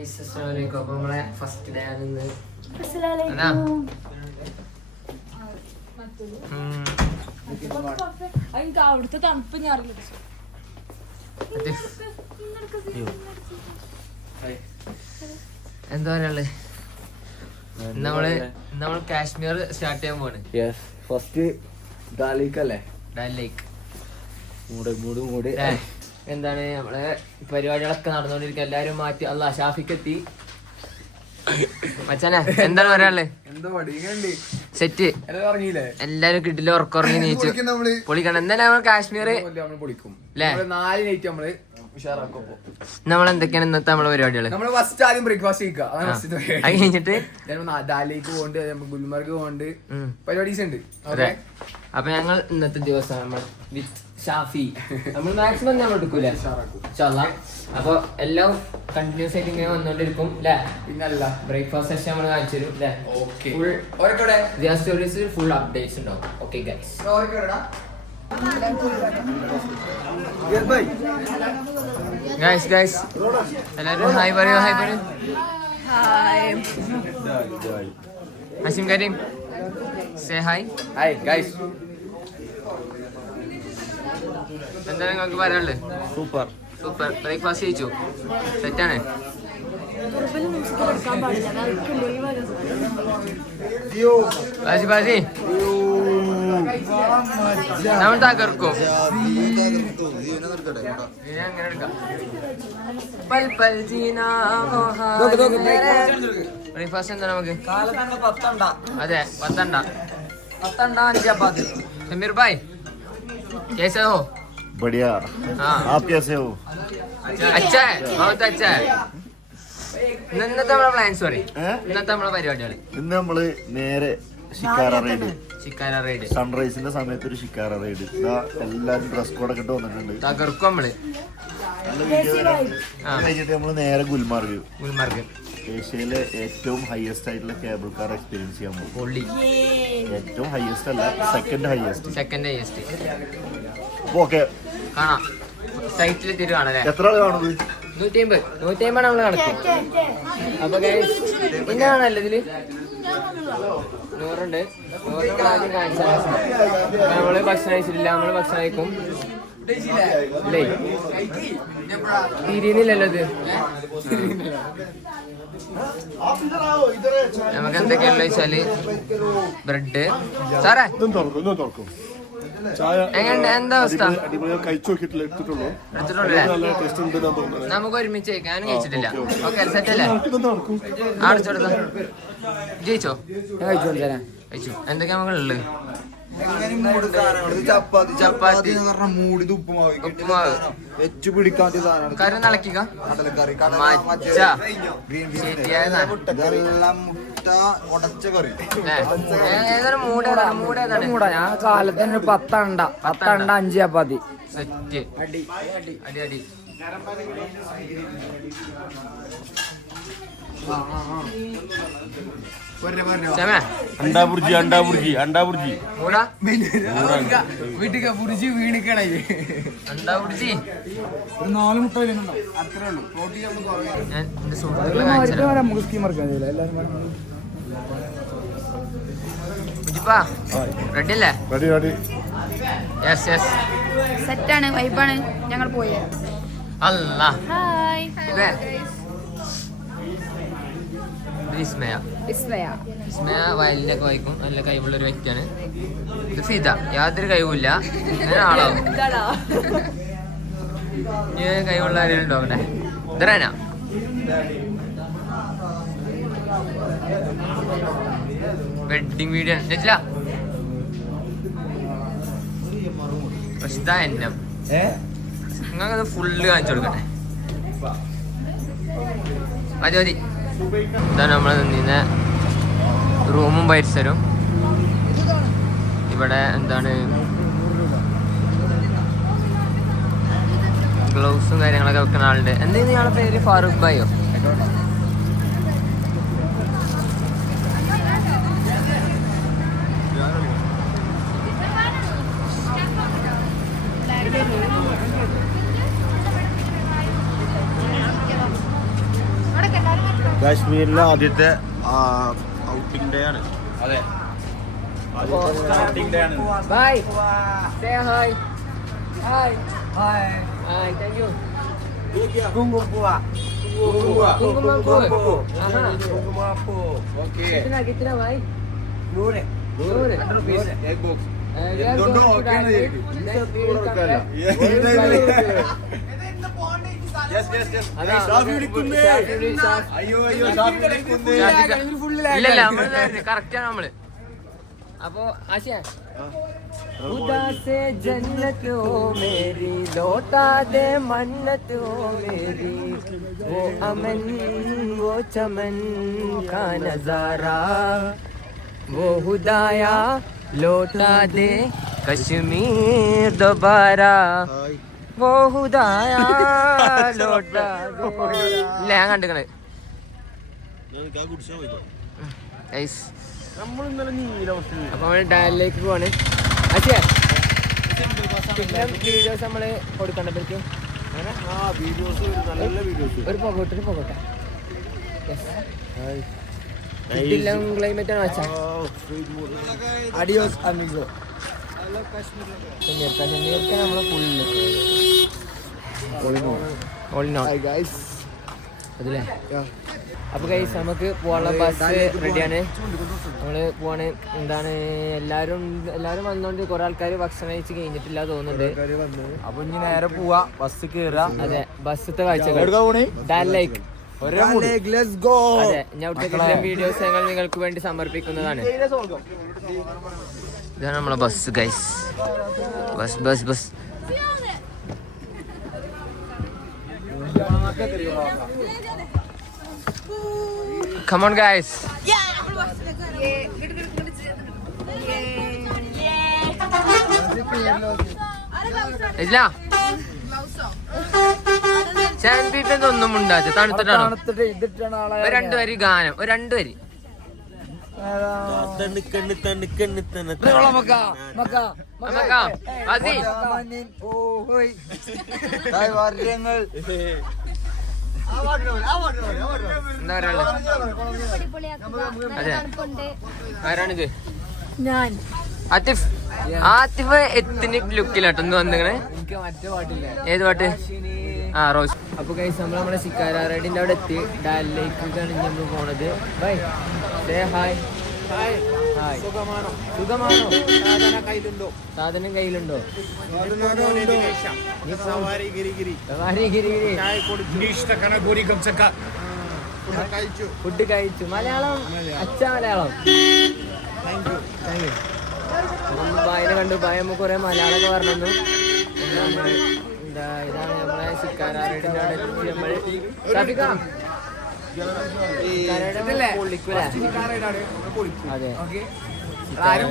അപ്പൊ നമ്മളെ first day ആണ് അവിടുത്തെ തണുപ്പ് ഞാൻ എന്താ പറയാ നമ്മള് കാശ്മീർ സ്റ്റാർട്ട് ചെയ്യാൻ പോണ്. ഫസ്റ്റ് ഡാൽ ലേക്ക് അല്ലേ? ഡാൽ ലേക്ക് മൂട് എന്താണ് നമ്മളെ പരിപാടികളൊക്കെ നടന്നുകൊണ്ടിരിക്കുക. എല്ലാരും മാറ്റി അല്ല ഷാഫിക്കെത്തി മച്ചാനെ എന്താണ് പറയാനുള്ളത്? സെറ്റ് എല്ലാരും കിട്ടില്ല ഉറക്കുറങ്ങി നീച്ചു പൊളിക്കണം. എന്തായാലും നമ്മൾ കാശ്മീർ നമ്മളെന്തൊക്കെയാണ് ഇന്നത്തെ നമ്മളെ പരിപാടികള്? അത് കഴിഞ്ഞിട്ട് ഗുൽമർഗ് പോകണ്ട് പരിപാടീസ് ഉണ്ട്. അപ്പൊ ഞങ്ങൾ ഇന്നത്തെ ദിവസം നമ്മൾ വിത്ത് ഷാഫി നമ്മൾ മാക്സിമം നമ്മൾ എടുക്കൂല. അപ്പൊ എല്ലാം കണ്ടിന്യൂസ് ആയിട്ട് ഇങ്ങനെ വന്നോണ്ടിരിക്കും അല്ലെ? പിന്നല്ല ബ്രേക്ക്ഫാസ്റ്റ് സെഷൻ നമ്മൾ കാണിച്ചു തരും അല്ലെ? സ്റ്റോറീസ് ഫുൾ അപ്ഡേറ്റ്സ് ഉണ്ടാവും. ഓക്കെ ഗൈസ്, എല്ലാവരും ഹായ് പറയൂ. ഹസിം കരീം സേ ഹായ്. എന്താ നിങ്ങൾക്ക് പറയാനുള്ളത്? സൂപ്പർ ബ്രേക്ക്ഫാസ്റ്റ് കഴിച്ചു. സെറ്റാണ്. ബാജി നമ്മൾ തകർക്കും. അങ്ങനെ എടുക്കാം. ബ്രേക്ക്ഫാസ്റ്റ് എന്താ നമുക്ക്? അതെ 10 समीर भाई कैसे हो? बढ़िया। आप कैसे हो? अच्छा है, बहुत अच्छा है. ഇന്നത്തെ നമ്മളെ പ്ലാൻസ് പറയും. ഇന്നത്തെ നമ്മളെ പരിപാടികള് ഇന്ന് നമ്മള് നേരെ ഷിക്കാര റൈഡ് സൺറൈസിന്റെ സമയത്ത് ഒരു ഷിക്കാര റൈഡ്. എല്ലാരും ഡ്രസ് കോഡൊക്കെ ഇട്ട് വന്നിട്ടുണ്ട്. തകർക്കും നമ്മള്. കഴിഞ്ഞിട്ട് നമ്മള് നേരെ ഗുൽമാർഗ് ഏഷ്യയിലെ ഏറ്റവും ഹയസ്റ്റ് ആയിട്ടുള്ള കേബിൾ കാർ എക്സ്പീരിയൻസ് ചെയ്യാൻ പോകും. ഏറ്റവും ഹയസ്റ്റ് അല്ല, സെക്കൻഡ് ഹയസ്റ്റ്. ഓക്കെ കാണാം. സൈറ്റിലെത്തിയിട്ട് കാണാം. എത്ര ആള് കാണുന്നത്? 150 നമ്മള് നടക്കും. അപ്പൊ പിന്നാണല്ലോ ഇതില് 100 ആദ്യം കാണിച്ചാൽ നമ്മള് ഭക്ഷണം കഴിച്ചിട്ടില്ല. നമ്മള് ഭക്ഷണം കഴിക്കും. തിരിയുന്നില്ലല്ലോ ഇത്. നമുക്ക് എന്തൊക്കെയുള്ള വെച്ചാല് ബ്രെഡ്. സാറേ എന്താ അവസ്ഥ? നമുക്ക് ഒരുമിച്ച് കഴിക്കാൻ കഴിച്ചിട്ടില്ല. ഓക്കെ സെറ്റല്ലേ? അടച്ചെടുത്തോ. ജയിച്ചോ? കഴിച്ചു. എന്തൊക്കെയാ നമുക്കുള്ളത്? ചപ്പാത്തി ഉപ്പുമാവ് കറി നിളക്കുക. ഏതാണ് മൂടേതാണ്? ഞാൻ കാലത്ത് തന്നെ 10 5 ചപ്പാത്തി. സെറ്റ് അടി. अंडा बुर्जी വീട്ടിൽ ബുർജി വീണിക്കണേ. അണ്ടാ ബുർജി 4 മുട്ട അത്രേ ഉള്ളൂ. പ്രോട്ടീൻ ഞാൻ എന്റെ സുഹൃത്തുക്കളെ കാണിച്ചു. റെഡി അല്ലേ? യെസ് സെറ്റാണ്, വൈബാണ്. ഞങ്ങൾ പോയി. അല്ലാ വിസ്മയ വയലിനൊക്കെ വായിക്കും. നല്ല കഴിവുള്ള ഒരു വ്യക്തിയാണ്. ഇത് ഫിദ യാതൊരു കഴിവില്ല. അങ്ങനെ ആളാവും. കഴിവുള്ള ആരെങ്കിലും ഉണ്ടോ അവിടെ? ഇതറാന വെഡിങ് വീഡിയോ നെറ്റില്ല. നിങ്ങൾക്ക് ഫുള്ള് കാണിച്ചു കൊടുക്കട്ടെ. മതി. ഇതാണ് നമ്മൾ നിന്ന റൂമും പരിസരവും. ഇവിടെ എന്താണ് ഗ്ലൗസും കാര്യങ്ങളൊക്കെ വെക്കുന്ന ആളുണ്ട്. എന്തായിരുന്നു ഇയാളുടെ പേര്? ഫാറൂഖ് ഭായിയോ? കാശ്മീരിലെ ആദ്യത്തെ ഔട്ടിംഗ് ഡേ ആണ്. അതെ. Bye. Say hi. Hi. Hi. Thank you. കുങ്കുമപ്പൂവാ. കുങ്കുമപ്പൂ. ആഹാ. ഓക്കേ. कितना भाई? 100. 100 rupees. Egg box. എന്തുകൊണ്ടോ ഓക്കെയാണ് ഇല്ലല്ല നമ്മള് കറക്റ്റാണ് നമ്മള്. അപ്പൊ ആശയ ഉദാസെ ജന്നത്ത് ഓ മേരി ലോട്ടാ ദേ മന്നത്ത് ഓ മേരി वो अमन वो चमन का नजारा वो खुदाया लौटा दे कश्मीर दोबारा वो खुदाया लौटा दे. ഇല്ല ഞാൻ കണ്ടിക്കണേ. അപ്പൊ നമ്മള് ഡാലിലേക്ക് പോവാണ്. അച്ഛാ പിന്നെ വീഡിയോസ് നമ്മള് കൊടുക്കണ്ടപ്പോഴേക്കും ഒരു പോകട്ടെ ക്ലൈമറ്റ് ആണ് വെച്ചാ. Adios amigo. നമ്മളെ അതില്ലേ. അപ്പൊ ഗൈസ് നമുക്ക് പോകാനുള്ള ബസ് റെഡിയാണ്. നമ്മള് പോവാണ്. എന്താണ് എല്ലാരും വന്നോണ്ട് കുറെ ആൾക്കാർ ഭക്ഷണം കഴിച്ച് കഴിഞ്ഞിട്ടില്ല തോന്നുന്നുണ്ട്. അപ്പൊ ഇനി നേരെ പോവാ, ബസ് കേറാ. അതെ, ബസ്സത്തെ കാഴ്ചകൾ ഡാൽ ലേക്ക്. അതെ, ഞാൻ അവിടുത്തെ വീഡിയോസ് ഞങ്ങൾ നിങ്ങൾക്ക് വേണ്ടി സമർപ്പിക്കുന്നതാണ്. ഇതാണ് നമ്മളെ bus guys. Bus Come on guys. ഇല്ല ചാൻപീപ്പൻ ഒന്നും ഉണ്ടാച്ച തണുത്തിട്ടാണോ? രണ്ടുവരി ഗാനം, ഒരു രണ്ടുവരി. എന്താ പറയാ? അതെ, ആരാണിത്? ഞാൻ ആത്തിഫ് എത്നിക് ലുക്കിലാട്ടോ ഇന്ന് വന്നിങ്ങനെ. ഏത് പാട്ട്? ആ റോസ്. അപ്പൊ ഗൈസ് നമ്മളെ ശിക്കാര റൈഡിന്റെ അവിടെ എത്തി. ഡാലിലേക്കാണ് നമ്മൾ പോണത്. ബൈ. ഹായ്. സുഖമാണോ? സാധനം കയ്യിലുണ്ടോ? ഫുഡ് കഴിച്ചു. മലയാളം അച്ഛ മലയാളം. ബായിനെ കണ്ടു. ബായ നമുക്ക് കുറെ മലയാളമൊക്കെ പറഞ്ഞു. ഇതാണ് നമ്മളെ ശിക്കാര റൈഡിന്റെ അവിടെ എത്തി നമ്മള്. അതെ, ആള്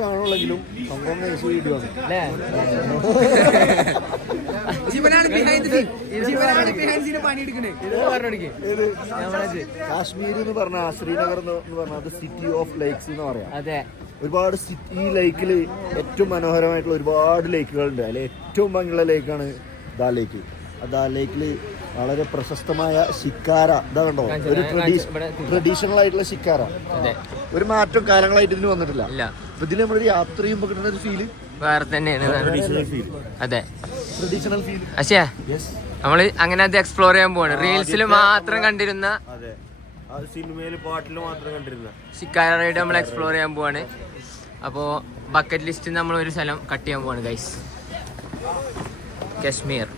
കാണുള്ളെങ്കിലും സംഭവം വീഡിയോ ആണ്. കാശ്മീർ എന്ന് പറഞ്ഞ ശ്രീനഗർ എന്ന് പറഞ്ഞാൽ അത് സിറ്റി ഓഫ് ലേക്സ് എന്ന് പറയാം. അതെ, ഒരുപാട് ഈ ലേക്കിൽ ഏറ്റവും മനോഹരമായിട്ടുള്ള ഒരുപാട് ലേക്കുകളുണ്ട്. അതിൽ ഏറ്റവും ഭംഗിയുള്ള ലേക്കാണ് ദാൽ ലേക്ക്. ആ ദാൽ ലേക്കിൽ വളരെ പ്രശസ്തമായ ശിക്കാര ഇതാ കണ്ടോ, ഒരു ട്രഡീഷണൽ ആയിട്ടുള്ള ശിക്കാര. ഒരു മാറ്റം കാലങ്ങളായിട്ട് ഇതിന് വന്നിട്ടില്ല. അപ്പൊ ഇതിൽ നമ്മളൊരു യാത്ര ചെയ്യുമ്പോൾ കിട്ടുന്ന ഒരു ഫീല് വേറെ തന്നെയാണ്. അതെ, ട്രഡീഷണൽ ഫീൽ. പക്ഷേ നമ്മള് അങ്ങനെ അത് എക്സ്പ്ലോർ ചെയ്യാൻ പോവാണ്. റീൽസിൽ മാത്രം കണ്ടിരുന്ന, സിനിമയില് പാട്ടില് മാത്രം കണ്ടിരുന്ന ശിക്കാര റൈഡ് നമ്മൾ എക്സ്പ്ലോർ ചെയ്യാൻ പോവാണ്. അപ്പോ ബക്കറ്റ് ലിസ്റ്റിൽ നമ്മൾ ഒരു സ്ഥലം കട്ട് ചെയ്യാൻ പോവാണ് ഗൈസ്. കാശ്മീർ.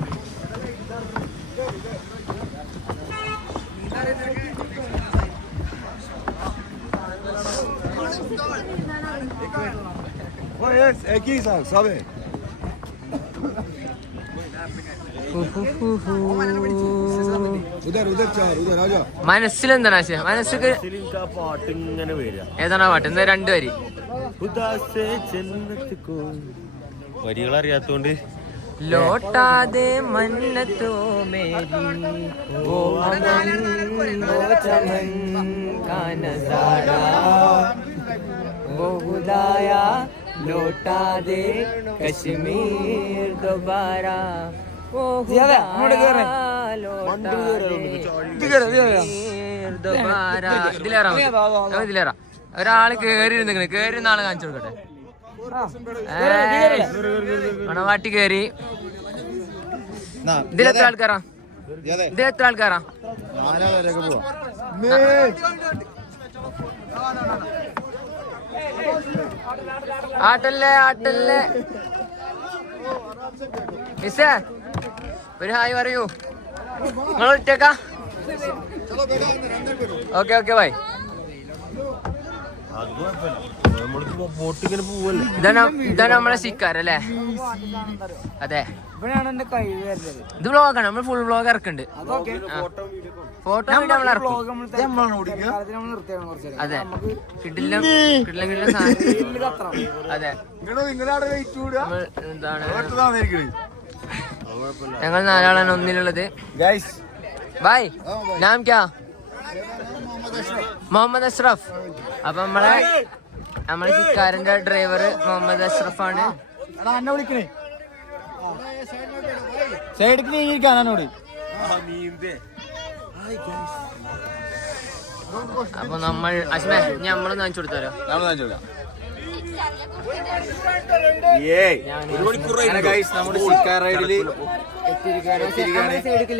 മനസ്സിലെന്താണ് ആശയം? മനസ്സിക്ക് പാട്ടിങ്ങനെ വരിക. ഏതാണ് ആ പാട്ട്? എന്താ രണ്ടു വരി? വരികൾ അറിയാത്തോണ്ട് ലോട്ടാതെ മന്നത്തോ മേരി ഓ അമൻ ഓ ചമൻ കാ നസാരാ वो खुदाया लौटा दे कश्मीर दोबारा ओ दोबारा ഇതിലേറാ ഒരാള് കേറി കേറി നാളെ കാണിച്ചു കൊടുക്കട്ടെ മണവാട്ടി കേറി ഇതിലെത്ര ആൾക്കാരാ ഇതിലെത്ര ആൾക്കാരാ ആട്ടല്ലേ ആട്ടല്ലേ മിസ്സേ ഒരു ഹായ് പറയൂ നിങ്ങൾ ഒറ്റക്കാ ഓക്കെ ഓക്കെ ബൈ ഇതാണ് നമ്മളെ സിക്കാരല്ലേ അതെ ഇത് വ്ളോഗാണ് നമ്മൾ ഫുൾ വ്ളോഗ് ഇറക്കുന്നുണ്ട് ഫോട്ടോ നമ്മൾ ഇറക്കും അതെ കിട്ടില്ല അതെ എന്താണ് ഞങ്ങൾ നാലാളാണ് ഒന്നിലുള്ളത് ബൈ നാം ക്യാ മുഹമ്മദ് അഷ്റഫ് അപ്പൊ നമ്മളെ സിക്കാരന്റെ ഡ്രൈവർ മുഹമ്മദ് അഷ്റഫ് ആണ് അപ്പൊ നമ്മൾ അശ്മേ നമ്മളൊന്ന് വാങ്ങിച്ചു കൊടുത്താലോ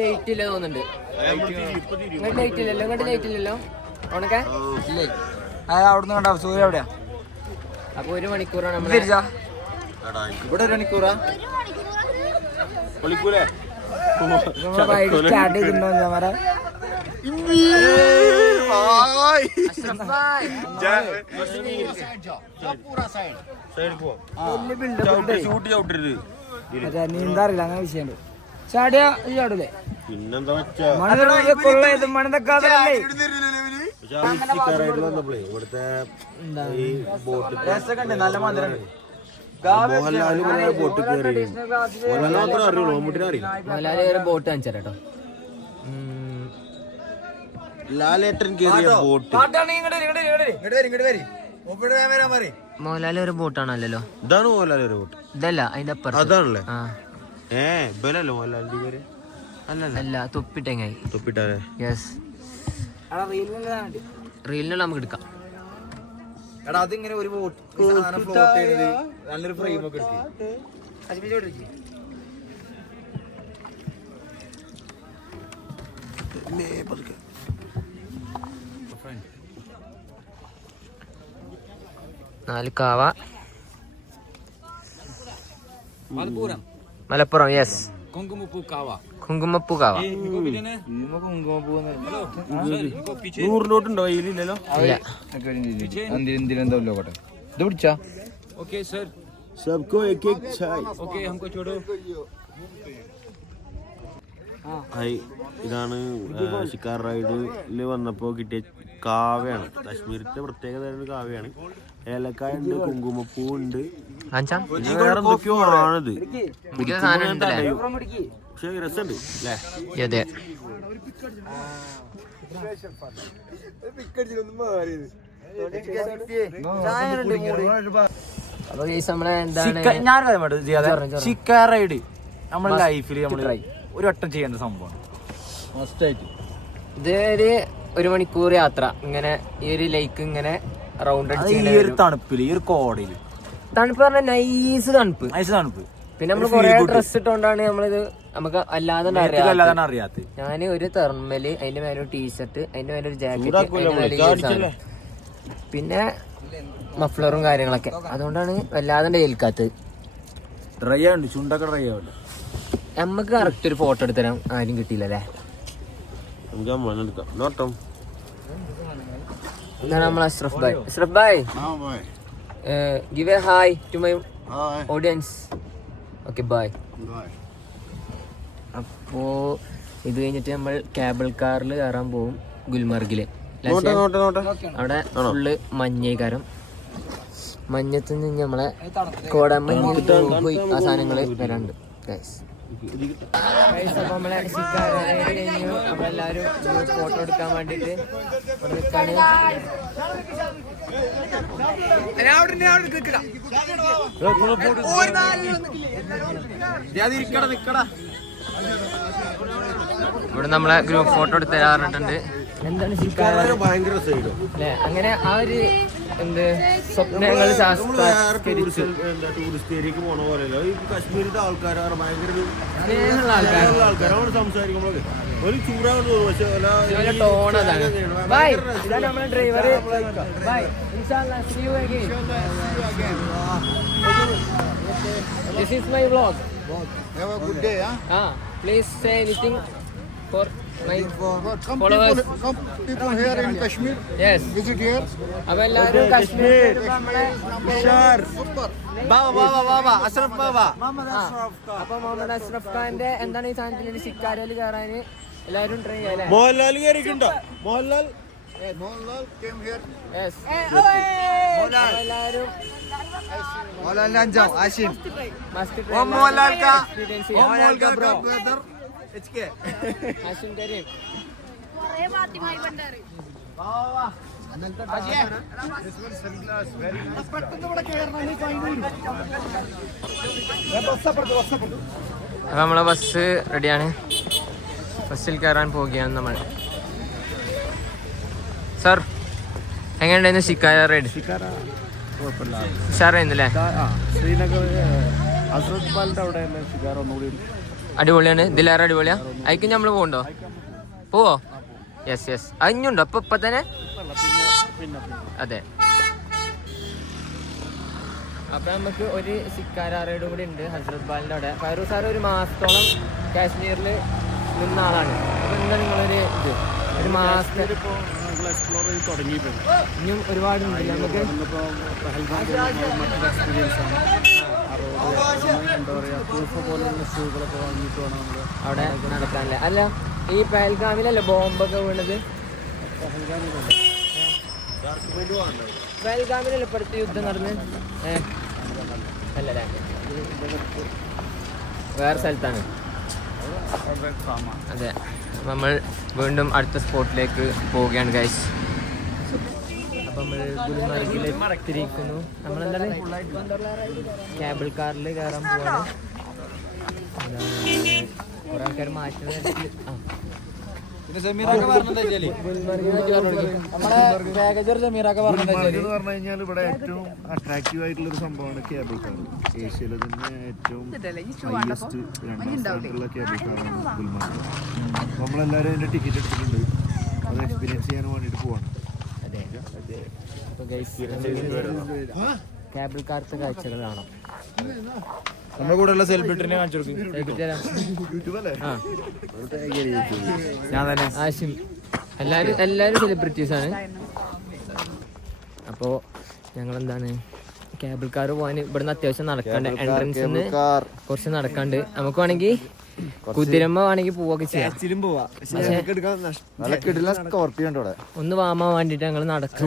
ലേറ്റ് ഇല്ല തോന്നുന്നുണ്ട് ഇങ്ങോട്ട് ലേറ്റ് ഇല്ലല്ലോ ഇങ്ങോട്ട് ലേറ്റ് ഇല്ലല്ലോ ഓണക്കെ ഇല്ലേ അവിടുന്ന് കണ്ട സൂര്യ എവിടെയാ അപ്പൊ 1 മണിക്കൂറാണ് നമ്മൾ ഇവിടെ 1 മണിക്കൂറാ സ്റ്റാർട്ട് ചെയ്തിട്ടുണ്ടോ ഞാൻ നീന്താറില്ല അങ്ങനെ വിഷയമുണ്ട് ചാടിയ ചാടൂലേ മണതക്കാതല്ലേ ഇവിടുത്തെ നല്ല മന്ദിരം ബോട്ട് കയറി അറിയുള്ളൂ മമ്മൂട്ടിനെ അറിയില്ല മോഹൻലാല് ബോട്ട് കാണിച്ചു കേട്ടോ ലാലേട്ടൻ കയറിയ ബോട്ട് മോഹൻലാല് ഒരു ബോട്ടാണല്ലോ ഇതാണ് മോഹൻലാൽ ഒരു ബോട്ട് ഇതല്ല അതിന്റെ അപ്പുറം അതാണല്ലേ ബലല്ലോ മോഹൻലാലിന്റെ പേര് അല്ല തൊപ്പിട്ടെങ്ങായി തൊപ്പിട്ടാലേ യെസ് റീലിനുള്ള നമുക്ക് എടുക്കാം എടാ അതിങ്ങനെ ഒരു ഫ്ലോട്ട് ചെയ്ത് നല്ലൊരു ഫ്രെയിം ഒക്കെ എടുക്കും നാല് കാവ മലപ്പുറം യെസ് കുങ്കുമപ്പൂ കാവ 100 നോട്ടുണ്ടോ കയ്യിലില്ലല്ലോ ഇത് പിടിച്ചാ सबको एक एक चाय ओके हमको छोड़ो ഇതാണ് ഷിക്കാർ റൈഡിൽ വന്നപ്പോൾ കിട്ടിയ കാവയാണ് കാശ്മീരിന്റെ പ്രത്യേകത കാവയാണ് ഏലക്കായ ഉണ്ട് കുങ്കുമപ്പൂ ഉണ്ട് വേറെ എന്തൊക്കെയോ ആണിത് പക്ഷെ രസമുണ്ട് അല്ലേ ഷിക്കാർ റൈഡ് നമ്മുടെ ലൈഫിൽ നമ്മൾ ഒരു വട്ടം ചെയ്യേണ്ട സംഭവമാണ് മസ്റ്റായിട്ട്. ഇത് 1 മണിക്കൂർ യാത്ര ഇങ്ങനെ ഈ ഒരു ലേക്ക് ഇങ്ങനെ റൗണ്ട് ഈ ഒരു തണുപ്പില് ഈ ഒരു കോടയില് തണുപ്പ് പറഞ്ഞാൽ നൈസ് തണുപ്പ് പിന്നെ നമ്മൾ കൊറേ ഡ്രസ് ഇട്ടോണ്ടാണ് നമ്മളിത് നമുക്ക് അല്ലാതെ അറിയാത്ത ഞാൻ ഒരു തെർമല് അതിന്റെ മേലെ ഒരു ടീഷർട്ട് അതിന്റെ മേലെ ഒരു ജാക്കറ്റ് പിന്നെ മഫ്ലറും കാര്യങ്ങളൊക്കെ അതുകൊണ്ടാണ് വല്ലാതെ ഏൽക്കാത്തത്. ഡ്രൈ ആണ് ചുണ്ടൊക്കെ ഡ്രൈ ആവില്ല. നമ്മക്ക് കറക്റ്റ് ഒരു ഫോട്ടോ എടുത്തരാൻ ആരും കിട്ടിയില്ലല്ലേ. എന്താണ് നമ്മൾ Ashraf bhai give a hi to my audience. Okay bye. അപ്പോ ഇത് കഴിഞ്ഞിട്ട് നമ്മൾ കേബിൾ കാറിൽ കയറാൻ പോകും ഗുൽമർഗില്. അവിടെ ഫുള്ള് മഞ്ഞേക്കാരം. മഞ്ഞത്ത് നിന്ന് നമ്മളെ കോടമഞ്ഞിൽ പോയി ആ സാധനങ്ങള് വരാനുണ്ട്. അപ്പൊ നമ്മളെ ശിക്കാര കഴിഞ്ഞു. നമ്മളെല്ലാരും ഫോട്ടോ എടുക്കാൻ വേണ്ടിട്ട് നിൽക്കാണ്. ഇവിടെ നമ്മളെ ഗ്രൂപ്പ് ഫോട്ടോ എടുത്ത് തരാൻ പറഞ്ഞിട്ടുണ്ട്. എന്താണ് ശിക്കാര അല്ലേ? അങ്ങനെ ആ ഒരു എന്ത് സ്വപ്നങ്ങൾ ടൂറിസ്റ്റ് ഏരിയക്ക് പോണ പോലെയല്ല ഈ കശ്മീരിന്റെ ആൾക്കാരാണ് ഭയങ്കര സ്നേഹമുള്ള ആൾക്കാർ ആൾക്കാരോട് സംസാരിക്കുമ്പോൾ ഒരു ചൂടാവുന്നു പക്ഷെ ടോൺ അതാണ്. ബൈ, ഇതാണ് നമ്മുടെ ഡ്രൈവർ. ബൈ, ഇൻഷാല്ലാ see you again. This is my vlog. Have a good day, huh? Please say anything for my Come followers. people here in Kashmir, Yes. visit here. അപ്പൊ എല്ലാവരും കാശ്മീർ അഷ്റഫ് ബാബ അപ്പൊ മുഹമ്മദ് അഷ്റഫ് ഖാന്റെ എന്താണ് ഈ സാധനത്തിന് ശിക്കാരയിൽ കയറാന് എല്ലാവരും ട്രൈ ചെയ്യാം അല്ലേ? Mohanlal കയറിയിട്ടുണ്ടോ? Mohanlal came here. Yes. അപ്പൊ എല്ലാവരും മോഹൻലാലിന്റെ അഞ്ചാം ആശിം മസ്റ്റ് ഓ മോഹൻലാൽ കാ എക്സ്പീരിയൻസ് ഓ മോഹൻലാൽ കാ ബ്രോ ആശും തരും. അപ്പൊ നമ്മളെ ബസ് റെഡിയാണ്. ബസ്സിൽ കയറാൻ പോവുകയാണ് നമ്മൾ. സാർ എങ്ങനെയുണ്ടായിരുന്നു ശിക്കാര റൈഡ്? ഉഷാറായിരുന്നല്ലേ? ശ്രീനഗർ അസ്രത് പാലിന്റെ അവിടെ ഷിക്കാര ഒന്നുകൂടി അടിപൊളിയാണ്. ഇതിലേറെ അടിപൊളിയാ. അതിക്ക് നമ്മള് പോകണ്ടോ? പോവോ? Yes yes. അഞ്ഞുണ്ടോ അപ്പൊ ഇപ്പൊ തന്നെ? അതെ. അപ്പൊ നമുക്ക് ഒരു ശിക്കാര റൈഡ് കൂടി ഉണ്ട് ഹസ്രത് ബാലിന്റെ അവിടെ. ഫൈറൂഖ് സാർ ഒരു മാസത്തോളം കാശ്മീരിൽ നിന്ന ആളാണ്. അപ്പൊ എന്താ നിങ്ങളൊരു ഇത് ഒരു മാസത്തെ എക്സ്പ്ലോർ ചെയ്ത് തുടങ്ങിയിട്ടുണ്ട്. ഇനിയും ഒരുപാട് നമുക്ക് മറ്റൊരു എക്സ്പീരിയൻസ് ആണ്. എന്താ പറയാ കൂഫ് പോലുള്ള ഷൂകളൊക്കെ വാങ്ങിയിട്ട് വേണം നമ്മൾ അവിടെ നടക്കാനല്ലേ? അല്ല ഈ പഹൽഗാമിലല്ലേ ബോംബൊക്കെ വീണത്? പഹൽഗാമിലല്ലേ ഇപ്പോഴത്തെ യുദ്ധം നടന്ന്? അല്ലല്ലേ, വേറെ സ്ഥലത്താണ്. അതെ. നമ്മൾ വീണ്ടും അടുത്ത സ്പോട്ടിലേക്ക് പോവുകയാണ് ഗൈസ്. അപ്പം നമ്മൾ ഗുൽമർഗിൽ എത്തിയിരിക്കുന്നു. നമ്മളെന്താണ് കേബിൾ കാറിൽ കയറാൻ പോവാണ്. കുറെ ആൾക്കാർ മാറ്റുന്ന കഴിഞ്ഞാൽ ഇവിടെ ഏറ്റവും അട്രാക്റ്റീവ് ആയിട്ടുള്ള ഒരു സംഭവമാണ് കേബിൾ കാർ. ഏഷ്യയിലെ തന്നെ ഏറ്റവും ഹൈയസ്റ്റ് രണ്ടാം സ്ഥാനത്തുള്ള കേബിൾ കാറാണ് ഗുൽമാർഗ്. നമ്മളെല്ലാവരും അതിന്റെ ടിക്കറ്റ് എടുത്തിട്ടുണ്ട്. അത് എക്സ്പീരിയൻസ് ചെയ്യാൻ വേണ്ടിയിട്ട് പോവാണ്. കേബിൾ കാർത്തെ കാഴ്ചകൾ കാണാം. നമ്മുടെ കൂടെ ഉള്ള സെലിബ്രിറ്റിനെ കാണിച്ചു കൊടുക്കും. ഞാൻ തന്നെ ആശിം. എല്ലാവരും സെലിബ്രിറ്റീസ് ആണ്. അപ്പോൾ ഞങ്ങളെന്താണ് കേബിൾ കാർ പോകാൻ ഇവിടുന്ന് അത്യാവശ്യം നടക്കാണ്ട്. എൻട്രൻസിന്ന് കുറച്ച് നടക്കാണ്ട്. നമുക്ക് വേണമെങ്കിൽ കുതിരമ്മ വേണമെങ്കിൽ പോവൊക്കെ ചെയ്യാം. ഒന്ന് വാമാൻ വേണ്ടിട്ട് ഞങ്ങൾ നടക്കാൻ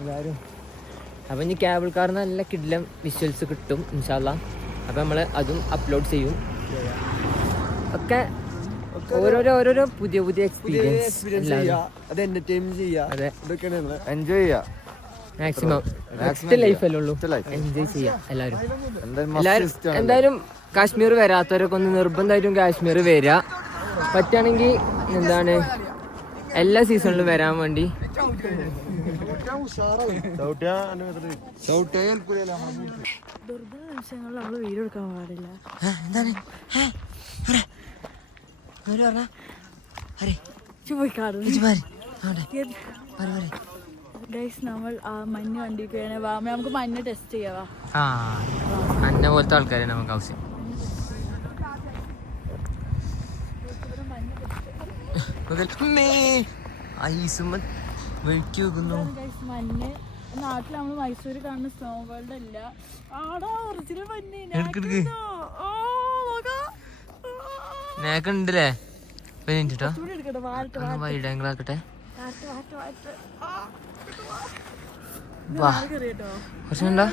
എല്ലാവരും. അപ്പൊ ഇനി കേബിൾ കാറിന് നല്ല കിടിലം വിഷ്വൽസ് കിട്ടും ഇൻഷാല്ലാ. അപ്പൊ നമ്മള് അതും അപ്ലോഡ് ചെയ്യും. ഒക്കെ ഓരോരോ പുതിയ എക്സ്പീരിയൻസ് എൻജോയ് ചെയ്യാം. മാക്സിമം നെക്സ്റ്റ് ലൈഫല്ലേ ഉള്ളൂ, എൻജോയ് ചെയ്യാം എല്ലാവരും. എന്തായാലും കാശ്മീർ വരാത്തവരൊക്കെ ഒന്ന് നിർബന്ധമായിട്ടും കാശ്മീർ വരിക. പറ്റുകയാണെങ്കിൽ എന്താണ് എല്ലാ സീസണിലും വരാൻ വേണ്ടി. നമ്മൾ മഞ്ഞ് വണ്ടി നമുക്ക് മഞ്ഞ് ടെസ്റ്റ് ചെയ്യാവാ. മഞ്ഞ പോലത്തെ ആൾക്കാരെ നമുക്ക് ആവശ്യം. മഞ്ഞ് നാട്ടിൽ നമ്മൾ മൈസൂര് കാണുന്ന സ്നോ വേൾഡ് അല്ല, ആടാ ഒറിജിനൽ മഞ്ഞ്. നേക്കുണ്ടല്ലേ? വൈഡാങ്കിളാക്കട്ടെ. വാ കുറച്ചുണ്ടോ?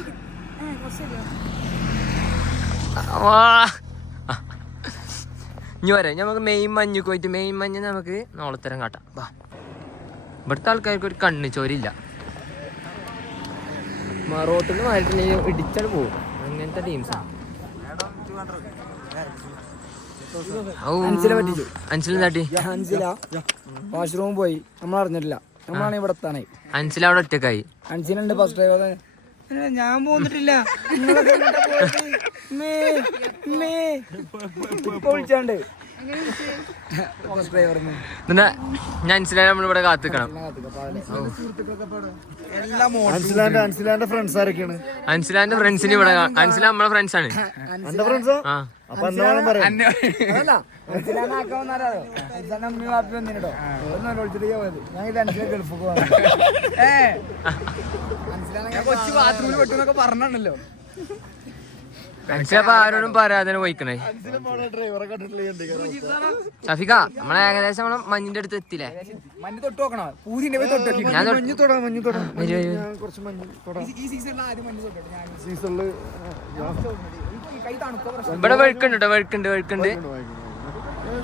ഇനി പറയാം നമുക്ക് മെയിൻ മഞ്ഞ് പോയിട്ട് മെയിൻ മഞ്ഞ് നമുക്ക് നോളത്തരം കാട്ടാം. വാ, ഇവിടുത്തെ ആൾക്കാർക്ക് ഒരു കണ്ണ് ചോരില്ല. റോട്ടിൽ നിന്ന് മാറിയിട്ടുണ്ടെങ്കിൽ ഇടിച്ചാൽ പോകും. അങ്ങനത്തെ ടീംസാണ്. അൻസിലും തട്ടി വാഷ്റൂം പോയി, നമ്മൾ അറിഞ്ഞിട്ടില്ല. നമ്മളാണ് ഇവിടെ എത്താനായി. അൻസിൽ അവിടെ ഒറ്റക്കായി. അൻസിലുണ്ട് ഫസ്റ്റ് ഡ്രൈവർ. ഞാൻ പോന്നിട്ടില്ല, വിളിച്ചാണ്ട് ഫസ്റ്റ് ഡ്രൈവറിന്. പിന്നെ ഞാൻ അൻസിലെ നമ്മളിവിടെ കാത്തിക്കണം. അൻസിലാന്റെ ഫ്രണ്ട്സ് ആരൊക്കെയാണ്? അൻസിലാന്റെ ഫ്രണ്ട്സിന് ഇവിടെ അൻസില നമ്മളെ ഫ്രണ്ട്സ് ആണ്. എന്റെ ഫ്രണ്ട്സാ? ആ അപ്പൊ എന്താ പറയാ? ബാത്റൂമിൽ പെട്ടെന്നൊക്കെ പറഞ്ഞാണല്ലോ. അൻസിലപ്പോ ആരോടും പറയാതെ പോയിക്കണേ. ഷഫിക, നമ്മളെ ഏകദേശം നമ്മളെ മഞ്ഞിന്റെ അടുത്ത് എത്തില്ലേ? മഞ്ഞ് തൊട്ട് നോക്കണോ? പൂതിന്റെ പോയി തൊട്ട് നോക്കി. ഞാൻ മഞ്ഞ് തൊടാം. കുറച്ച് മഞ്ഞ് തൊടാം. ഈ സീസണിൽ ആദ്യം മഞ്ഞ് തൊട്ടോ. ഞാൻ സീസണില് കൈ തണുത്ത പ്രശ്നം. ഇവിടെ വെഴുക്കുണ്ട് വെഴുക്കുണ്ട്.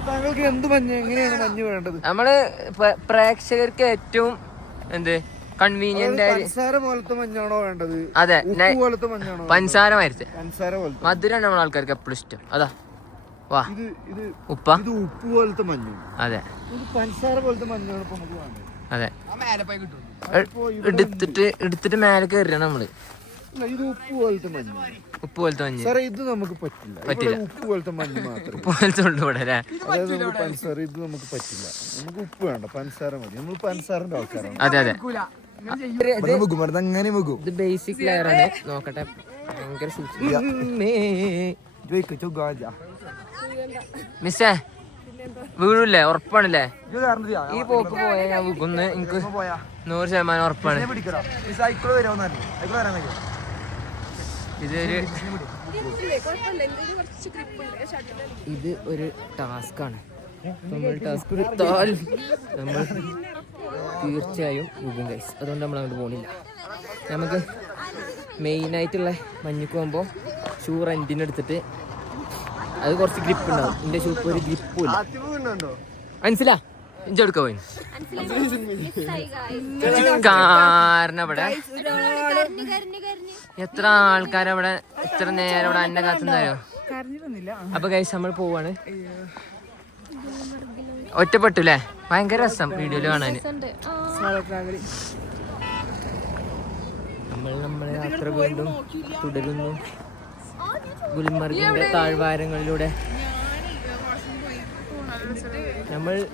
താങ്കൾക്ക് എന്ത് മഞ്ഞ്, എങ്ങനെയാണ് മഞ്ഞ് വേണ്ടത്? നമ്മള് പ്രേക്ഷകർക്ക് ഏറ്റവും എന്ത് കൺവീനിയന്റ് ആയി പഞ്ചസാര പോലത്തെ മഞ്ഞാണോ വേണ്ടത്? അതെ, ഉപ്പ് പോലത്തെ മഞ്ഞാണോ? പഞ്ചസാര മരത്തെ പഞ്ചസാര പോലത്തെ മധുരമാണ് നമ്മളെ ആൾക്കാർക്ക് എപ്പോഴും ഇഷ്ടം. അതാ വാ ഇത് ഉപ്പ. ഇത് ഉപ്പ് പോലത്തെ മഞ്ഞ്. അതെ ഇത് പഞ്ചസാര പോലത്തെ മഞ്ഞാണ് ഇപ്പൊ നമുക്ക് വേണ്ടത്. അതെ, മേലെ പോയി കിട്ടും. എടുത്തിട്ട് മേലെ കയറിയാണ് നമ്മള്. ഇത് ഉപ്പ് പോലത്തെ മഞ്ഞ്. ഉപ്പ് പോലത്തെ മഞ്ഞ് സാറേ ഇത് നമുക്ക് പറ്റില്ല. ഇവിടെ ഉപ്പ് പോലത്തെ മഞ്ഞ് മാത്രമേ. ഉപ്പ് പോലത്തെ ഉള്ളു ഇവിടെ അല്ലേ? അതായത് നമുക്ക് പഞ്ചസാര ഇത് നമുക്ക് പറ്റില്ല. നമുക്ക് ഉപ്പ് വേണ്ട, പഞ്ചസാര മതി. നമ്മൾ പഞ്ചസാരന്റെ ആൾക്കാരാണ്. അതെ അതെ, അങ്ങനെ വെക്കും. ഇത് ബേസിക് ലെയർ ആണ്. നോക്കട്ടെ, ഭയങ്കര മിസ്സേ വീഴൂല്ലേ? ഉറപ്പാണല്ലേ? ഈ പോക്ക് പോയാ ഞാൻ വീകുന്ന്. എനിക്ക് 100% ഉറപ്പാണ്. ഇത് ഒരു ടാസ്കാണ്. നമ്മൾ ടാസ്ക് എടുത്താൽ നമ്മൾ തീർച്ചയായും വീകും ഗൈസ്. അതുകൊണ്ട് നമ്മൾ അങ്ങോട്ട് പോകുന്നില്ല. നമുക്ക് മെയിനായിട്ടുള്ള മഞ്ഞിക്ക് പോകുമ്പോൾ ഷൂ റെൻറ്റിന് എടുത്തിട്ട് അത് കുറച്ച് ഗ്രിപ്പ് ഉണ്ടാവും. എൻ്റെ ഷൂപ്പ് ഒരു ഗ്രിപ്പും ഇല്ല. മനസ്സിലാ? ഇഞ്ച എടുക്ക പോയി കാരണം ഇവിടെ എത്ര ആൾക്കാരവിടെ ഇത്ര നേരം ഇവിടെ എന്നെ കാത്തുന്നാരോ. അപ്പൊ ഗൈസ് നമ്മൾ പോവാണ്. ഒറ്റപ്പെട്ടു ഭയങ്കര രസം വീഡിയോയില് കാണാന്. നമ്മളെ യാത്ര വീണ്ടും തുടരുന്നു ഗുൽമർഗിന്റെ താഴ്വാരങ്ങളിലൂടെ.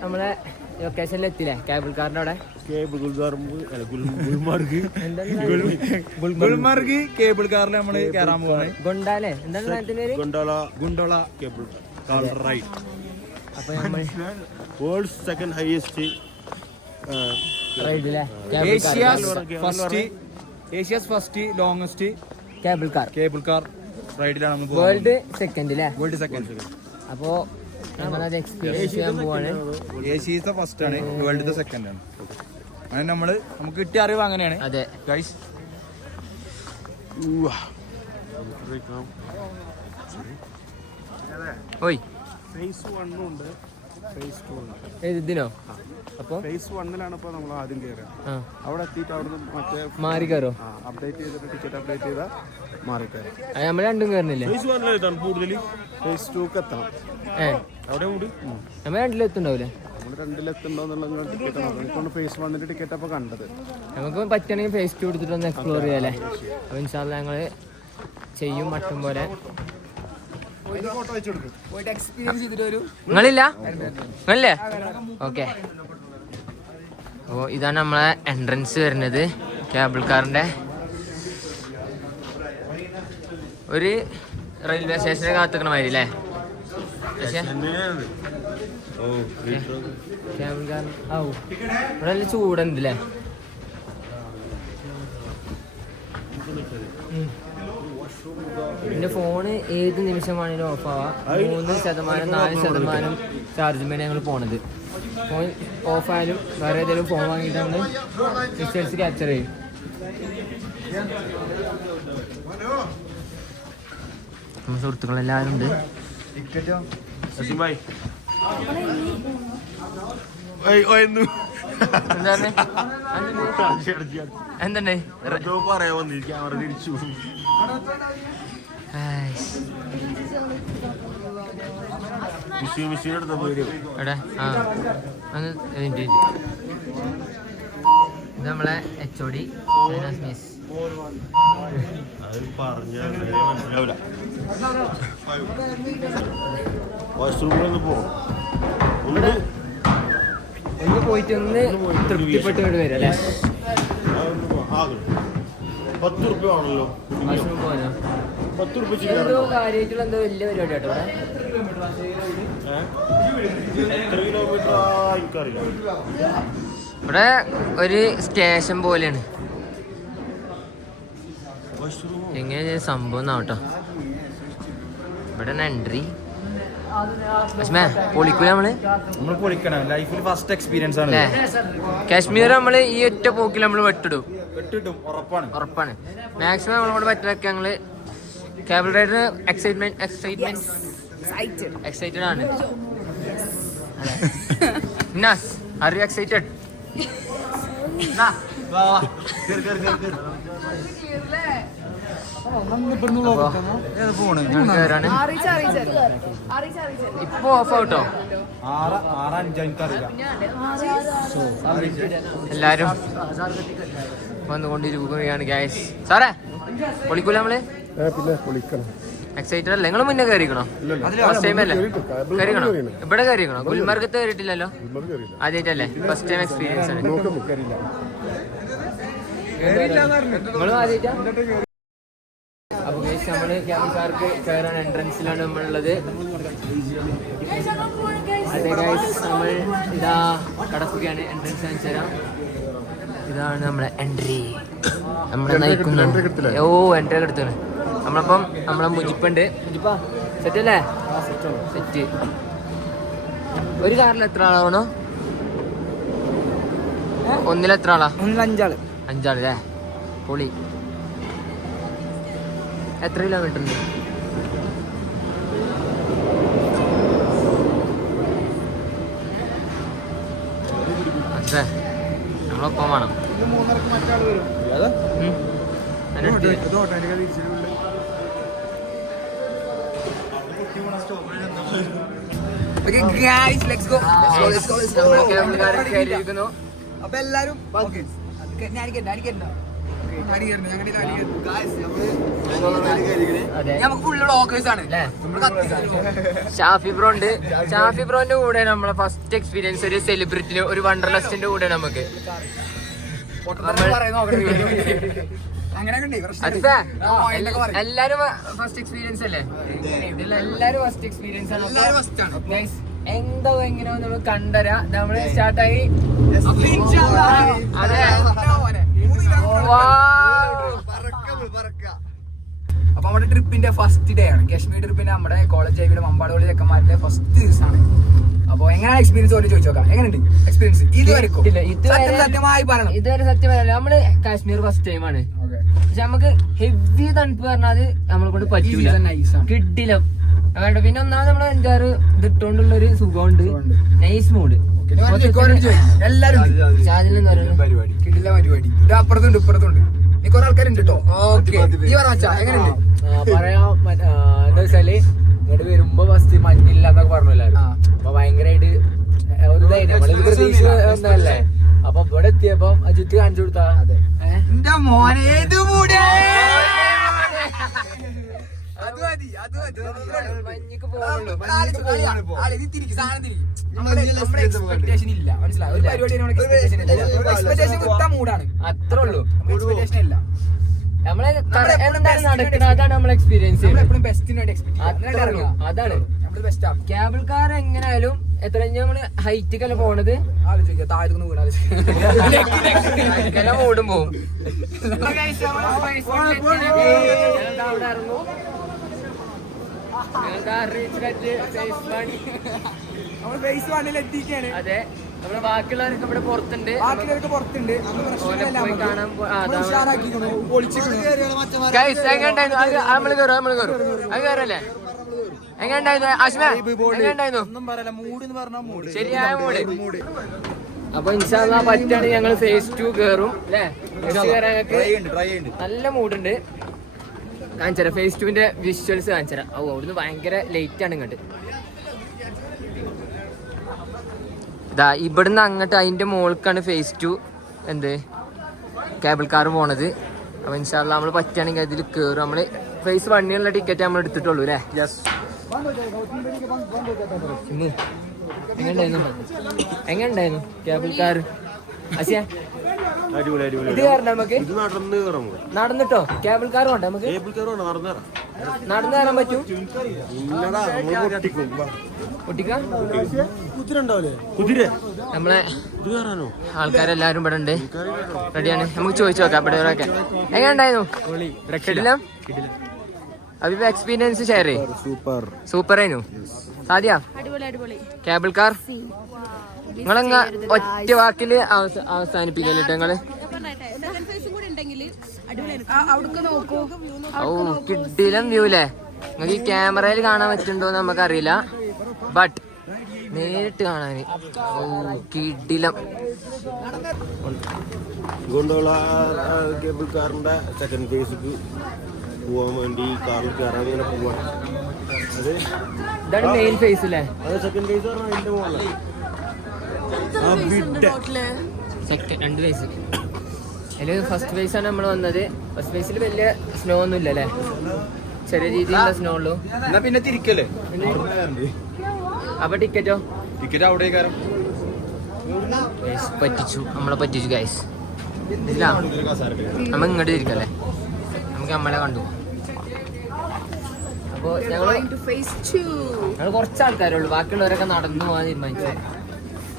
നമ്മളെ ലൊക്കേഷനിൽ എത്തില്ലേ? കേബിൾ കാറിന്റെ അവിടെ. ഗുൽമർഗ് കേബിൾ കാറിൽ നമ്മള് കയറാൻ പോവാണ്. ഗൊണ്ടാലേ എന്താണ് ഗുണ്ടോള കേബിൾ കാർ റൈഡ്. അപ്പൊ നമ്മൾ വേൾഡ്സ് സെക്കൻഡ് ഹൈയസ്റ്റ് റൈഡില്ലേ? Asia's first longest cable car റൈഡിലാണ് നമ്മൾ വേൾഡ് സെക്കൻഡ് അല്ലേ? World second. അപ്പോ നമ്മളത് എക്സ്പീരിയൻസ് ചെയ്യാൻ പോവാണ്. ഏഷ്യത്തെ ഫസ്റ്റ് ആണ്, വേൾഡിത്തെ സെക്കൻഡ് ആണ്. അങ്ങനെ നമുക്ക് കിട്ടിയ അറിവ് അങ്ങനെയാണ്. അതെ ഗൈസ്. ഓയ് ഫേസ് 1 ഉണ്ട്, ഫേസ് 2 ഉണ്ട്. ഇതിനോ? അപ്പൊ ഫേസ് 1 ഇപ്പോൾ നമ്മൾ ആദ്യം കയറുക. അവിടെ എത്തിയിട്ട് അവിടുന്ന് മറ്റേ മാറി കയറോ? അപ്ഡേറ്റ് ചെയ്തിട്ട് ടിക്കറ്റ് അപ്ഡേറ്റ് ചെയ്താൽ മാറി കയറും. നമ്മൾ രണ്ടും കയറുന്നില്ലേ? ഫേസ് 1 കൂടുതൽ ഫേസ് 2 എത്തണം. അവിടെ കൂടി നമ്മൾ രണ്ടിലെത്തുണ്ടാവൂലേ? നമ്മൾ 2 എത്തുന്നുണ്ടോ ടിക്കറ്റ് നോക്കണം. ഫേസ് 1 ടിക്കറ്റ് അപ്പോൾ കണ്ടത്. നമുക്ക് പറ്റുകയാണെങ്കിൽ ഫേസ് 2 എടുത്തിട്ട് ഒന്ന് എക്സ്പ്ലോർ ചെയ്യാല്ലേ? അപ്പോൾ ഇൻഷാ അല്ലാഹ് ഞങ്ങൾ ചെയ്യും മട്ടും പോലെ. നിങ്ങളില്ലേ? ഓക്കെ. അപ്പോൾ ഇതാണ് നമ്മളെ എൻട്രൻസ് വരുന്നത് കേബിൾ കാറിന്റെ. ഒരു റെയിൽവേ സ്റ്റേഷനെ കാത്തിക്കണ മാതിരി അല്ലേ? കേബിൾ കാർ ഇവിടെ നല്ല ചൂടുണ്ടല്ലേ? എൻ്റെ ഫോണ് ഏത് നിമിഷം വേണമെങ്കിലും ഓഫ് ആവാം. 3% 4% ചാർജ് ഞങ്ങൾ പോണത്. ഫോൺ ഓഫായാലും വേറെ ഏതെങ്കിലും ഫോൺ വാങ്ങിയിട്ട് നമ്മൾ പിക്ചേഴ്സ് ക്യാപ്ചർ ചെയ്യും. നമ്മുടെ സുഹൃത്തുക്കളെല്ലാവരും ഉണ്ട്. എന്താണ് പറയാ വന്നി ക്യാമറ തിരിച്ചു. മെഷീൻ എടുത്ത പോയി എവിടെ ഇത് നമ്മളെ HOD മിസ്. അത് പറഞ്ഞ മനസ്സിലാവില്ല. വാഷ്റൂമിലൊന്ന് പോകും. ഒന്ന് പോയിട്ട് ഒന്ന് തൃപ്തിപ്പെട്ട് വരും അല്ലേ? 10 റുപ്യ ആണല്ലോ. വാഷ്റൂം പോകാനോ? 10 റുപ്യ എന്തോ കാര്യമായിട്ടുള്ള എന്തോ വലിയ പരിപാടി കേട്ടോ ഇവിടെ. എത്ര കിലോമീറ്റർ എനിക്കറിയില്ല. ഇവിടെ ഒരു സ്റ്റേഷൻ പോലെയാണ്. എങ്ങനെ സംഭവം എന്നാവട്ടോ. ഇവിടെ എൻട്രി പൊളിക്കൂല നമ്മൾ പൊളിക്കണം. ലൈഫിൽ ഫസ്റ്റ് എക്സ്പീരിയൻസ് ആണ് അല്ലേ? കാശ്മീർ നമ്മള് ഈ ഒറ്റ പോക്കിൽ നമ്മള് വെട്ടിടും. ഉറപ്പാണ്. മാക്സിമം നമ്മളോട് പറ്റിലൊക്കെ ഞങ്ങള് കേബിൾ റൈഡർ എക്സൈറ്റഡ് ആണ്. നിനാസ്, ആർ യു എക്സൈറ്റഡ്? ഇപ്പൊ ഓഫ് ഔട്ടോ. എല്ലാരും വന്നുകൊണ്ടിരിക്കുകയാണ് ഗൈസ്. സാറേ പൊളിക്കൂല നമ്മള്? പിന്നെ പൊളിക്കണം. എക്സൈറ്റഡ് അല്ലേ? നിങ്ങൾ മുന്നേ കയറിക്കണോ? ഫസ്റ്റ് ടൈം അല്ലേ കയറിക്കണോ? ഇവിടെ കയറിക്കണോ? ഗുൽമർഗത്ത് കയറിയിട്ടില്ലല്ലോ? ആദ്യമായിട്ടല്ലേ? ഫസ്റ്റ് ടൈം എക്സ്പീരിയൻസ് ആണ്. നിങ്ങളും ആദ്യമായിട്ടാ? അപ്പൊ ഗൈസ് നമ്മള് ക്യാമ്പാർക്ക് കയറാൻ എൻട്രൻസിലാണ് നമ്മളുള്ളത്. അതെ ഗൈസ്, നമ്മൾ ഇതാ കടക്കുകയാണ്. എൻട്രൻസ് കാണിച്ചു തരാം. ഇതാണ് നമ്മളെ എൻട്രി. നമ്മളെ നയിക്കുന്നു. ഓ എൻട്രി ഒക്കെ എടുത്താണ്. നമ്മളപ്പം നമ്മളെ മുജിപ്പുണ്ട്. മുജിപ്പ സെറ്റ് അല്ലേ? സെറ്റ്. ഒരു കാറിൽ എത്ര ആളാവണോ? ഒന്നിലെത്ര ആളാ? 5 5 അല്ലേ? പൊളി. എത്ര കിലോമീറ്റർ ഉണ്ട്? അതെ, നമ്മളൊപ്പം വേണം. അപ്പൊ എല്ലാരും ഷാഫി ബ്രോ ഉണ്ട്. ഷാഫി ബ്രോന്റെ കൂടെ നമ്മളെ ഫസ്റ്റ് എക്സ്പീരിയൻസ് ഒരു സെലിബ്രിറ്റി, ഒരു വണ്ടർലസ്റ്റിന്റെ കൂടെ നമുക്ക് എല്ലാരും ഫസ്റ്റ് എക്സ്പീരിയൻസ് അല്ലേ? എല്ലാരും ഫസ്റ്റ് എക്സ്പീരിയൻസ് ആണ്. എന്തോ എങ്ങനെയോ നമ്മൾ കണ്ടരാ. നമ്മള് സ്റ്റാർട്ടായി. അതെ, അപ്പൊ നമ്മുടെ ട്രിപ്പിന്റെ ഫസ്റ്റ് ഡേ ആണ്. കാശ്മീർ ട്രിപ്പിന്റെ നമ്മുടെ കോളേജ് ഐവിയുടെ മമ്പാട് കോളേജ് ചെക്കന്മാരുടെ ഫസ്റ്റ് ദിവസമാണ്. അപ്പൊ എങ്ങനെയാണ് എക്സ്പീരിയൻസ് ഓരോ ചോദിച്ചു നോക്കാം. എങ്ങനെയുണ്ട് എക്സ്പീരിയൻസ്? ഇതുവരെ സത്യമായി പറയണം. ഇതുവരെ സത്യം പറയല്ലോ, നമ്മള് കാശ്മീർ ഫസ്റ്റ് ടൈം ആണ്. പക്ഷെ നമുക്ക് ഹെവി തണുപ്പ് പറഞ്ഞാൽ നമ്മളെ കൊണ്ട് പറ്റൂല. കിട്ടില്ല വേണ്ട. പിന്നെ ഒന്നാമത് നമ്മള് 5-6 ഇതിട്ടോണ്ടുള്ള ഒരു സുഖമുണ്ട്. Nice mood. എല്ലാരും പരിപാടി കിട്ടില്ല പരിപാടി. ഇത് അപ്പുറത്തുണ്ട് ഇപ്പുറത്തുണ്ട്. നീ കുറെ ആൾക്കാരുണ്ട് കേട്ടോ. ഓക്കെ, നീ പറഞ്ഞാ എങ്ങനെയുണ്ട്? പറയാം. എന്താ വെച്ചാല് ഇങ്ങോട്ട് വരുമ്പോ ഫസ്റ്റ് മഞ്ഞില്ല എന്നൊക്കെ പറഞ്ഞല്ലോ. അപ്പൊ ഭയങ്കരമായിട്ട് ഒരു ഇതായിരുന്നു. പ്രതീക്ഷ ഒന്നല്ലേ. അപ്പൊ ഇവിടെ എത്തിയപ്പോ അജിത്ത് കാണിച്ചു കൊടുത്താ എന്റെ മോനെ മഞ്ഞിക്ക് പോകുള്ളൂ. എക്സ്പെക്ടേഷൻ ഇല്ല, മനസ്സിലായി? ഒരു പരിപാടി മൂടാണ്, അത്രേ ഉള്ളൂ. എക്സ്പെക്ടേഷൻ ഇല്ല. നമ്മളെ എന്താണ് നടക്കുന്നത് അതാണ് നമ്മൾ എക്സ്പീരിയൻസ് ചെയ്യുന്നത്. എപ്പോഴും ബെസ്റ്റിന് വേണ്ടി എക്സ്പീരിയൻസ് അതാണ് നമ്മൾ ബെസ്റ്റ് ആക്കും. കേബിൾ കാർ എങ്ങനെയായാലും എത്ര നമ്മള് ഹൈറ്റിക്കല്ല പോണത്. ആലോചിക്കുക, താഴേക്ക് വീണാൽ ഓടും പോവും. അവിടെ ഇറങ്ങും. നമ്മൾ ഫേസ് 1 എത്തിക്കാണ്. അതെ, നമ്മള് ബാക്കിയുള്ളവരൊക്കെ ഇവിടെ പുറത്തുണ്ട്. ബാക്കിയുള്ളവർക്ക് പുറത്തുണ്ട്. അന്ന് പ്രശ്നമില്ല. പോയി കാണാൻ നമ്മള് ഉഷാറാക്കിക്കണു, പൊളിച്ചിക്കണു. ഗൈസ് എങ്ങനെയുണ്ടായിരുന്നു? നമ്മള് കയറും അത് കയറല്ലേ? എങ്ങനെയുണ്ടായിരുന്നു അശ്മ? എങ്ങനെയുണ്ടായിരുന്നു? ശരിയായ മൂഡ്. അപ്പൊ ഇൻഷാല്ലാ പറ്റാണ് ഞങ്ങൾ ഫേസ് 2 കയറും അല്ലേ? നല്ല മൂഡുണ്ട്. കാണിച്ചരാ ഫേസ് 2ന്റെ വിഷ്വൽസ് കാണിച്ചരാ. ഓ അവിടുന്ന് ഭയങ്കര ലേറ്റ് ആണ് ഇങ്ങോട്ട്. ഇതാ ഇവിടുന്ന് അങ്ങോട്ട് അതിന്റെ മോൾക്കാണ് ഫേസ് 2 എന്ത് കേബിൾ കാർ പോണത്. അപ്പൊ ഇൻഷാല്ലാ നമ്മള് പറ്റുകയാണെങ്കിൽ അതിൽ കയറും. നമ്മള് ഫേസ് 1 ടിക്കറ്റ് നമ്മൾ എടുത്തിട്ടുള്ളൂ അല്ലേ? എങ്ങനെയുണ്ടായിരുന്നു കേബിൾ കാർ? അസിയ ഇത് കയറണ്ട നമുക്ക്? നടന്നിട്ടോ കേബിൾ കാർ വേണ്ട നമുക്ക്? നടന്നു കയറാൻ പറ്റും? നമ്മളെ ആൾക്കാരെല്ലാരും ഇവിടെ ഉണ്ട്, റെഡിയാണ്. നമുക്ക് ചോദിച്ചു നോക്കാം ഇവിടെ ഒക്കെ എങ്ങനെയുണ്ടായിരുന്നു? അഭിപ്രായ എക്സ്പീരിയൻസ് ഷെയർ ചെയ്യും. സൂപ്പർ ആയിരുന്നു. സാധ്യ കേബിൾ കാർ നിങ്ങളങ്ങ ഒറ്റ വാക്കില് അവസാനിപ്പിക്കല്ലോ നിങ്ങള്. ഓ കിഡിലം വ്യൂല്ലേ. നിങ്ങൾക്ക് ഈ ക്യാമറയിൽ കാണാൻ പറ്റുന്നുണ്ടോന്ന് നമുക്കറിയില്ല, ബട്ട് നേരിട്ട് കാണാന് ഓ കിഡിലം. ഗോണ്ടോള കേബിൾ കാറിന്റെ സെക്കൻഡ് ഫേസിക്ക് പോവാൻ വേണ്ടി കാറിൽ കയറാൻ ഇങ്ങനെ പോവാണ്. അത് ഇതാണ് മെയിൻ ഫേസ് അല്ലേ? അത് സെക്കൻഡ് ഫേസ് പറഞ്ഞാൽ അതിന്റെ മുകളിൽ 2 ഫേസ്. അതിൽ ഫസ്റ്റ് ഫേസ് ആണ് നമ്മൾ വന്നത്. ഫസ്റ്റ് ഫേസിൽ വലിയ സ്നോ ഒന്നും ഇല്ല അല്ലേ? ചെറിയ രീതിയിലുള്ള സ്നോ ഉള്ളൂ. എന്നാ പിന്നെ തിരിക്കല്ലേ? അപ്പൊ ടിക്കറ്റോ? ടിക്കറ്റ് അവിടെ പറ്റിച്ചു, നമ്മളെ പറ്റിച്ചു ഗൈസ്. ഇല്ല നമ്മ ഇങ്ങോട്ട് തിരിക്കല്ലേ? നമുക്ക് നമ്മളെ കണ്ടു. അപ്പൊ ഞങ്ങള് കുറച്ച് ആൾക്കാരുള്ളൂ, ബാക്കിയുള്ളവരൊക്കെ നടന്നു പോകാൻ തീരുമാനിച്ചു.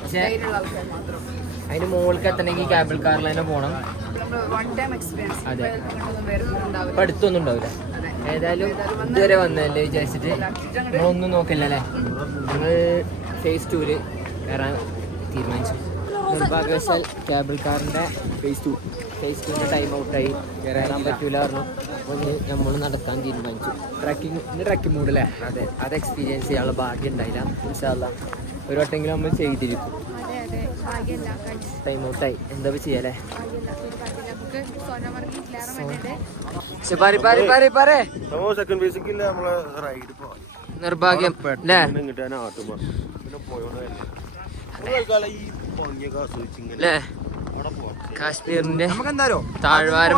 പക്ഷെ അതിന് മുകളിലേക്ക് എത്തണമെങ്കിൽ കേബിൾ കാറിൽ തന്നെ പോകണം. അതെ, ഇപ്പൊ അടുത്തൊന്നും ഉണ്ടാവില്ല. ഏതായാലും ഇതുവരെ വന്നതല്ലേ വിചാരിച്ചിട്ട് നമ്മളൊന്നും നോക്കില്ല അല്ലേ? ഞങ്ങൾ ഫേസ് 2 കയറാൻ തീരുമാനിച്ചു. നിർഭാഗ്യവശാൽ കേബിൾ കാറിന്റെ ഫേസ് 2ന്റെ ടൈം ഔട്ടായി, കയറാൻ പറ്റൂല പറഞ്ഞു. അപ്പോൾ നമ്മൾ നടക്കാൻ തീരുമാനിച്ചു. ട്രക്കിംഗ് മൂഡ് അല്ലേ? അതെ, അത് എക്സ്പീരിയൻസ് ചെയ്യാനുള്ള ഭാഗ്യം ഉണ്ടായില്ല. ഇൻഷാല്ലാ ഒരു വട്ടെങ്കിലും നമ്മൾ ചെയ്തിരിക്കും. ടൈം ഔട്ടായി, എന്താ ചെയ്യാലേ? സെക്കൻഡ് ഫേസിക്ക് നമ്മളെ റൈഡ് പോവാം. നിർഭാഗ്യം അല്ലേ? കാശ്മീരിന്റെ താഴ്വാരം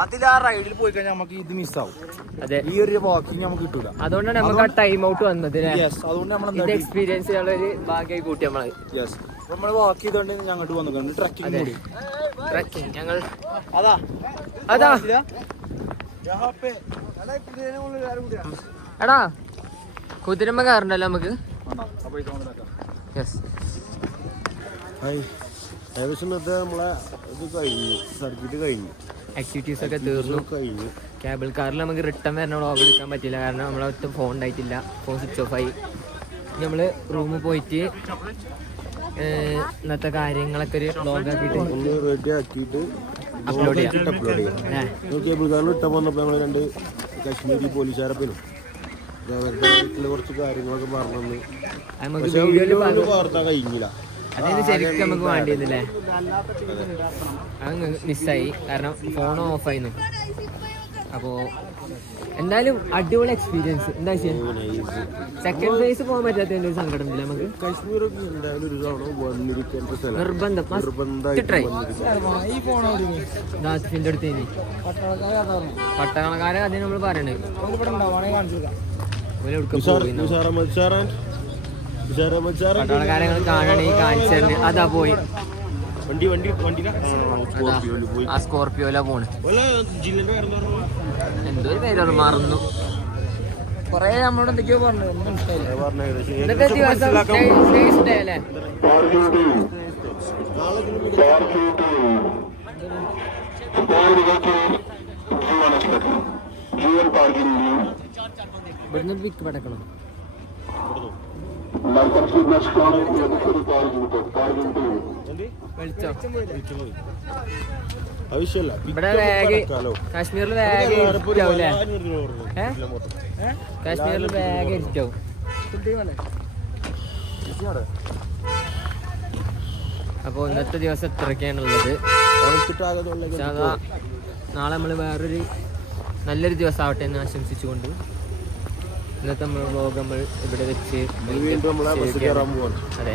അതിൽ ആ റൈഡിൽ പോയി കഴിഞ്ഞാൽ നമുക്ക് ഇത് മിസ്സാവും. അതെ, ഈ ഒരു വാക്കിങ് നമുക്ക് കിട്ടൂല. അതുകൊണ്ടാണ് നമുക്ക് ആ ടൈം ഔട്ട് വന്നത്. അതുകൊണ്ട് നമ്മൾ ഇത് എക്സ്പീരിയൻസ് ചെയ്യാനുള്ള ഒരു ഭാഗ്യമായി കൂട്ടി നമ്മള്. നമ്മൾ വാക്ക് ചെയ്തോണ്ട് ഞങ്ങോട്ട് വന്നിട്ടുണ്ട്. ട്രക്കിംഗ് ഞങ്ങൾ അതാ എടാ കുതിരമ്മ കയറണ്ടല്ലോ നമുക്ക്. യെസ്, ഏകദേശം നമ്മളെ ഇത് കഴിഞ്ഞു, സർക്കിട്ട് കഴിഞ്ഞു, ആക്ടിവിറ്റീസ് ഒക്കെ തീർന്നു. കേബിൾ കാറിൽ നമുക്ക് റിട്ടേൺ വരണ വ്ളോഗ് എടുക്കാൻ പറ്റില്ല, കാരണം നമ്മളെ ഒറ്റ ഫോൺ ഉണ്ടായിട്ടില്ല. ഫോൺ സ്വിച്ച് ഓഫ് ആയി. നമ്മൾ റൂമിൽ പോയിട്ട് ഇന്നത്തെ കാര്യങ്ങളൊക്കെ ഒരു വ്ളോഗ് ആക്കിയിട്ട് ഒന്ന് റെഡി ആക്കിയിട്ട് അപ്ലോഡ് ചെയ്യാം. കേബിൾ കാറിൽ ഇട്ടാൻ വന്നപ്പോൾ ഞങ്ങൾ 2 കാശ്മീരി പോലീസുകാരപ്പനും അവരുടെ വീട്ടിൽ കുറച്ച് കാര്യങ്ങളൊക്കെ പറഞ്ഞു. പക്ഷെ വാർത്ത കഴിഞ്ഞില്ല. അതായത് ശരിക്കും നമുക്ക് വേണ്ടിയിരുന്നില്ലേ? അത് മിസ്സായി, കാരണം ഫോൺ ഓഫായിരുന്നു. അപ്പോൾ എന്തായാലും അടിപൊളി എക്സ്പീരിയൻസ്. എന്താ വെച്ചാൽ സെക്കൻഡ് ഫേസ് പോകാൻ പറ്റാത്തതിൻ്റെ ഒരു സങ്കടം ഇല്ല നമുക്ക്. കാശ്മീരൊക്കെ എന്തായാലും ഒരു തവണ വന്നിരിക്കേണ്ട സ്ഥലം, നിർബന്ധം ട്രൈ. ദാസിഫിന്റെ അടുത്ത് ഇനി പട്ടാളക്കാരെ അതിന് നമ്മൾ പറയണേ. പട്ടാളക്കാരെ കാണണേ, കാണിച്ചു. അതാ പോയി ആ സ്കോർപിയോയിലാ പോണ്. എന്തോ ഒരു പേര് മറന്നു. കൊറേ നമ്മളോട് എന്തൊക്കെയോ പറഞ്ഞു. ഇന്നത്തെ ദിവസം സ്നേഹിച്ച് ഡേ അല്ലേ? ഇവിടുന്ന് പിക്ക് പടക്കണം. വെളിച്ചം ആവശ്യമല്ല ഇവിടെ ബാഗ് കാശ്മീരിൽ ബാഗ് ഇരിക്കാവൂലേ? കാശ്മീരിൽ ബാഗ് ഇരിക്കാവും. അപ്പോൾ ഇന്നത്തെ ദിവസം ഇത്രയൊക്കെയാണുള്ളത്. നാളെ നമ്മൾ വേറൊരു നല്ലൊരു ദിവസം ആവട്ടെ എന്ന് ആശംസിച്ചുകൊണ്ട് ഇന്നത്തെ നമ്മൾ വ്ലോഗ് നമ്മൾ ഇവിടെ വെച്ച് വീണ്ടും നമ്മളെ ബസ് കയറാൻ പോവാണ്. അതെ.